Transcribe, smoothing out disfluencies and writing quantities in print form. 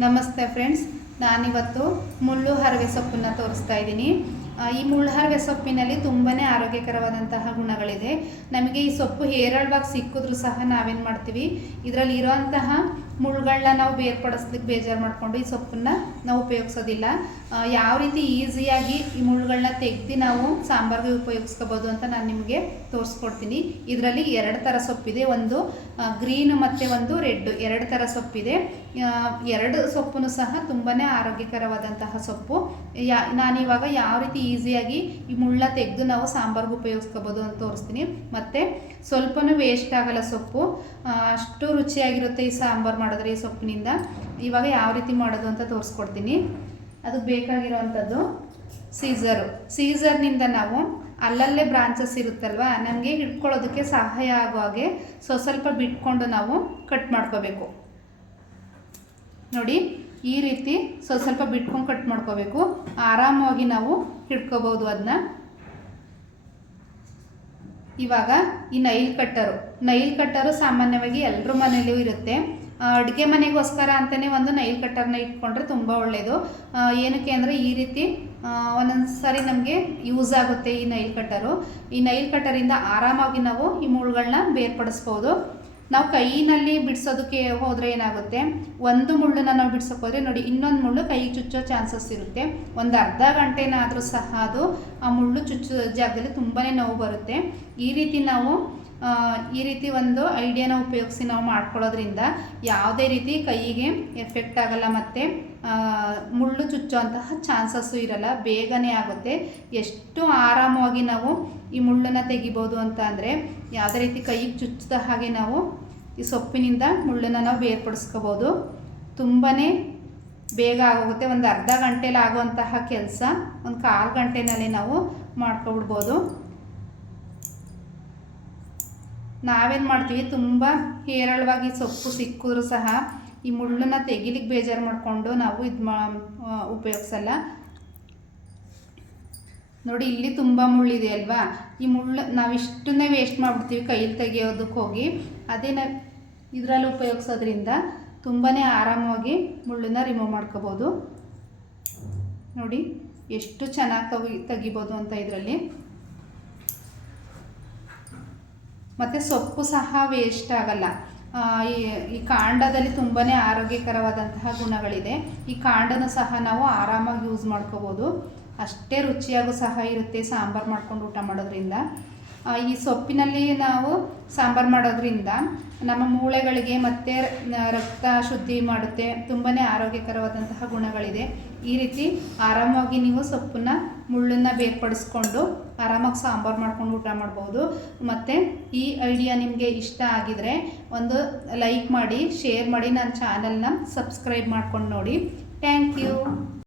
ನಮಸ್ತೆ ಫ್ರೆಂಡ್ಸ್, ನಾನಿವತ್ತು ಮುಳ್ಳು ಹರವೆ ಸೊಪ್ಪನ್ನು ತೋರಿಸ್ತಾ ಇದ್ದೀನಿ. ಈ ಮುಳ್ಳು ಹರವೆ ಸೊಪ್ಪಿನಲ್ಲಿ ತುಂಬಾ ಆರೋಗ್ಯಕರವಾದಂತಹ ಗುಣಗಳಿದೆ. ನಮಗೆ ಈ ಸೊಪ್ಪು ಹೇರಳವಾಗಿ ಸಿಕ್ಕಿದ್ರೂ ಸಹ ನಾವೇನು ಮಾಡ್ತೀವಿ, ಇದರಲ್ಲಿ ಇರೋಂತಹ ಮುಳ್ಳುಗಳನ್ನ ನಾವು ಬೇರ್ಪಡಿಸ್ಲಿಕ್ಕೆ ಬೇಜಾರು ಮಾಡಿಕೊಂಡು ಈ ಸೊಪ್ಪನ್ನು ನಾವು ಉಪಯೋಗಿಸೋದಿಲ್ಲ. ಯಾವ ರೀತಿ ಈಸಿಯಾಗಿ ಈ ಮುಳ್ಳುಗಳನ್ನ ತೆಗೆದು ನಾವು ಸಾಂಬಾರಿಗೆ ಉಪಯೋಗಿಸ್ಕೋಬೋದು ಅಂತ ನಾನು ನಿಮಗೆ ತೋರಿಸ್ಕೊಡ್ತೀನಿ. ಇದರಲ್ಲಿ 2 ಥರ ಸೊಪ್ಪಿದೆ, ಒಂದು ಗ್ರೀನ್ ಮತ್ತು ಒಂದು ರೆಡ್, 2 ಥರ ಸೊಪ್ಪಿದೆ. 2 ಸೊಪ್ಪು ಸಹ ತುಂಬಾ ಆರೋಗ್ಯಕರವಾದಂತಹ ಸೊಪ್ಪು. ನಾನಿವಾಗ ಯಾವ ರೀತಿ ಈಸಿಯಾಗಿ ಈ ಮುಳ್ಳ ತೆಗೆದು ನಾವು ಸಾಂಬಾರಿಗೆ ಉಪಯೋಗಿಸ್ಕೋಬೋದು ಅಂತ ತೋರಿಸ್ತೀನಿ. ಮತ್ತು ಸ್ವಲ್ಪನೂ ವೇಸ್ಟ್ ಆಗಲ್ಲ ಸೊಪ್ಪು, ಅಷ್ಟು ರುಚಿಯಾಗಿರುತ್ತೆ ಈ ಸಾಂಬಾರು ಮಾಡಿದ್ರೆ ಈ ಸೊಪ್ಪಿನಿಂದ. ಇವಾಗ ಯಾವ ರೀತಿ ಮಾಡೋದು ಅಂತ ತೋರಿಸ್ಕೊಡ್ತೀನಿ. ಅದಕ್ಕೆ ಬೇಕಾಗಿರೋವಂಥದ್ದು ಸೀಸರ್ನಿಂದ ನಾವು ಅಲ್ಲಲ್ಲೇ ಬ್ರಾಂಚಸ್ ಇರುತ್ತಲ್ವ, ನಮಗೆ ಹಿಡ್ಕೊಳ್ಳೋದಕ್ಕೆ ಸಹಾಯ ಆಗೋ ಹಾಗೆ ಸ್ವಲ್ಪ ಬಿಟ್ಕೊಂಡು ನಾವು ಕಟ್ ಮಾಡ್ಕೋಬೇಕು. ನೋಡಿ, ಈ ರೀತಿ ಸ್ವಲ್ಪ ಬಿಟ್ಕೊಂಡು ಕಟ್ ಮಾಡ್ಕೋಬೇಕು. ಆರಾಮವಾಗಿ ನಾವು ಹಿಡ್ಕೋಬೋದು ಅದನ್ನ. ಇವಾಗ ಈ ನೈಲ್ ಕಟ್ಟರು ಸಾಮಾನ್ಯವಾಗಿ ಎಲ್ಲರ ಮನೇಲೂ ಇರುತ್ತೆ. ಅಡುಗೆ ಮನೆಗೋಸ್ಕರ ಅಂತಲೇ ಒಂದು ನೈಲ್ ಕಟ್ಟರ್ನ ಇಟ್ಕೊಂಡ್ರೆ ತುಂಬ ಒಳ್ಳೆಯದು. ಏನಕ್ಕೆ ಅಂದರೆ ಈ ರೀತಿ ಒಂದೊಂದು ಸಾರಿ ನಮಗೆ ಯೂಸ್ ಆಗುತ್ತೆ ಈ ನೈಲ್ ಕಟ್ಟರು. ಈ ನೈಲ್ ಕಟ್ಟರಿಂದ ಆರಾಮಾಗಿ ನಾವು ಈ ಮುಳ್ಳುಗಳನ್ನ ಬೇರ್ಪಡಿಸ್ಬೋದು. ನಾವು ಕೈನಲ್ಲಿ ಬಿಡಿಸೋದಕ್ಕೆ ಹೋದರೆ ಏನಾಗುತ್ತೆ, ಒಂದು ಮುಳ್ಳನ್ನು ನಾವು ಬಿಡ್ಸೋಕೆ ಹೋದರೆ ನೋಡಿ, ಇನ್ನೊಂದು ಮುಳ್ಳು ಕೈಗೆ ಚುಚ್ಚೋ ಚಾನ್ಸಸ್ ಇರುತ್ತೆ. ಒಂದು ಅರ್ಧ ಗಂಟೆನಾದರೂ ಸಹ ಅದು ಆ ಮುಳ್ಳು ಚುಚ್ಚೋ ಜಾಗದಲ್ಲಿ ತುಂಬಾ ನೋವು ಬರುತ್ತೆ. ಈ ರೀತಿ ಒಂದು ಐಡಿಯಾನ ಉಪಯೋಗಿಸಿ ನಾವು ಮಾಡ್ಕೊಳ್ಳೋದ್ರಿಂದ ಯಾವುದೇ ರೀತಿ ಕೈಗೆ ಎಫೆಕ್ಟ್ ಆಗಲ್ಲ, ಮತ್ತು ಮುಳ್ಳು ಚುಚ್ಚೋಂತಹ ಚಾನ್ಸಸ್ಸು ಇರಲ್ಲ, ಬೇಗನೆ ಆಗುತ್ತೆ. ಎಷ್ಟು ಆರಾಮವಾಗಿ ನಾವು ಈ ಮುಳ್ಳನ್ನು ತೆಗಿಬೋದು ಅಂತ ಅಂದರೆ, ಯಾವುದೇ ರೀತಿ ಕೈಗೆ ಚುಚ್ಚಿದ ಹಾಗೆ ನಾವು ಈ ಸೊಪ್ಪಿನಿಂದ ಮುಳ್ಳನ್ನು ನಾವು ಬೇರ್ಪಡಿಸ್ಕೋಬೋದು. ತುಂಬಾ ಬೇಗ ಆಗೋಗುತ್ತೆ. ಒಂದು ಅರ್ಧ ಗಂಟೆಲಿ ಆಗುವಂತಹ ಕೆಲಸ ಒಂದು 1/4 ಗಂಟೆನಲ್ಲಿ ನಾವು ಮಾಡ್ಕೊಬಿಡ್ಬೋದು. ನಾವೇನು ಮಾಡ್ತೀವಿ, ತುಂಬ ಹೇರಳವಾಗಿ ಸೊಪ್ಪು ಸಿಕ್ಕಿದ್ರೂ ಸಹ ಈ ಮುಳ್ಳನ್ನು ತೆಗಿಲಿಕ್ಕೆ ಬೇಜಾರು ಮಾಡಿಕೊಂಡು ನಾವು ಉಪಯೋಗಿಸಲ್ಲ. ನೋಡಿ, ಇಲ್ಲಿ ತುಂಬ ಮುಳ್ಳಿದೆ ಅಲ್ವಾ, ಈ ಮುಳ್ಳು ನಾವಿಷ್ಟನ್ನೇ ವೇಸ್ಟ್ ಮಾಡಿಬಿಡ್ತೀವಿ ಕೈಯಲ್ಲಿ ತೆಗಿಯೋದಕ್ಕೆ ಹೋಗಿ. ಅದೇ ನಾವು ಇದರಲ್ಲಿ ಉಪಯೋಗಿಸೋದ್ರಿಂದ ತುಂಬಾ ಆರಾಮವಾಗಿ ಮುಳ್ಳನ್ನು ರಿಮೂವ್ ಮಾಡ್ಕೋಬೋದು. ನೋಡಿ ಎಷ್ಟು ಚೆನ್ನಾಗಿ ತೆಗಿಬೋದು ಅಂತ ಇದರಲ್ಲಿ. ಮತ್ತು ಸೊಪ್ಪು ಸಹ ವೇಸ್ಟ್ ಆಗಲ್ಲ. ಈ ಕಾಂಡದಲ್ಲಿ ತುಂಬಾ ಆರೋಗ್ಯಕರವಾದಂತಹ ಗುಣಗಳಿದೆ. ಈ ಕಾಂಡನೂ ಸಹ ನಾವು ಆರಾಮಾಗಿ ಯೂಸ್ ಮಾಡ್ಕೋಬೋದು. ಅಷ್ಟೇ ರುಚಿಯಾಗೂ ಸಹ ಇರುತ್ತೆ ಸಾಂಬಾರು ಮಾಡ್ಕೊಂಡು ಊಟ ಮಾಡೋದ್ರಿಂದ. ಈ ಸೊಪ್ಪಿನಲ್ಲಿ ನಾವು ಸಾಂಬಾರು ಮಾಡೋದ್ರಿಂದ ನಮ್ಮ ಮೂಳೆಗಳಿಗೆ ಮತ್ತು ರಕ್ತ ಶುದ್ಧಿ ಮಾಡುತ್ತೆ. ತುಂಬಾ ಆರೋಗ್ಯಕರವಾದಂತಹ ಗುಣಗಳಿದೆ. ಈ ರೀತಿ ಆರಾಮಾಗಿ ನೀವು ಸೊಪ್ಪನ್ನು ಮುಳ್ಳನ್ನು ಬೇರ್ಪಡಿಸ್ಕೊಂಡು ಆರಾಮಾಗಿ ಸಾಂಬಾರು ಮಾಡ್ಕೊಂಡು ಊಟ ಮಾಡ್ಬೋದು. ಮತ್ತು ಈ ಐಡಿಯಾ ನಿಮಗೆ ಇಷ್ಟ ಆಗಿದರೆ ಒಂದು ಲೈಕ್ ಮಾಡಿ, ಶೇರ್ ಮಾಡಿ, ನನ್ನ ಚಾನಲ್ನ ಸಬ್ಸ್ಕ್ರೈಬ್ ಮಾಡ್ಕೊಂಡು ನೋಡಿ. Thank you.